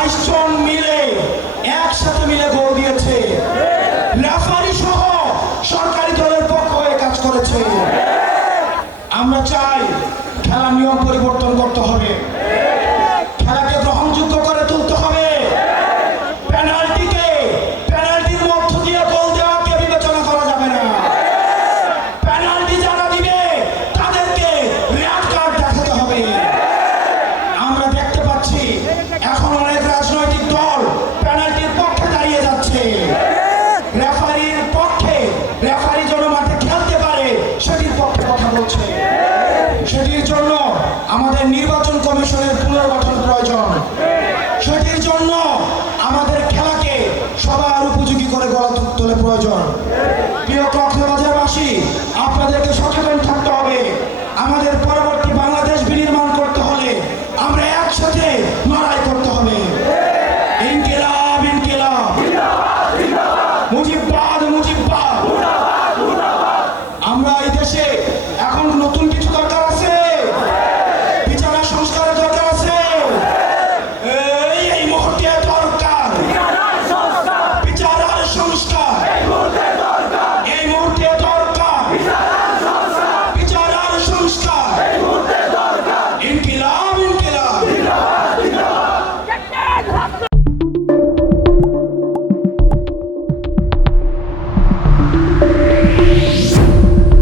বাইশ জন মিলে একসাথে মিলে গোল দিয়েছে। রেফারি সহ সরকারি দলের পক্ষ হয়ে কাজ করেছে। আমরা চাই খেলার নিয়ম পরিবর্তন করতে হবে। খেলাকে গ্রহণযোগ্য করে তুলতে হবে। পেনাল্টিকে, পেনাল্টির মধ্য দিয়ে গোল দেওয়াকে বিবেচনা করা যাবে না। পেনাল্টি যারা দিবে, তাদেরকে রেড কার্ড দেখাতে হবে। আমরা দেখতে পাচ্ছি, এখন আমাদের নির্বাচন কমিশনের পুনর্গঠন প্রয়োজন। সেটির জন্য আমাদের খেলাকে সবার উপযোগী করে গড়া তোলে প্রয়োজন। প্রিয় কক্সবাজারবাসী, আপনাদেরকে সচেতন থাকতে হবে। আমাদের পরবর্তী বাংলাদেশ বিনির্মাণ করতে হলে আমরা একসাথে লড়াই করতে হবে। মুজিববাদ মুজিববাদ। আমরা এই দেশে এখন নতুন কিছু দরকার আছে?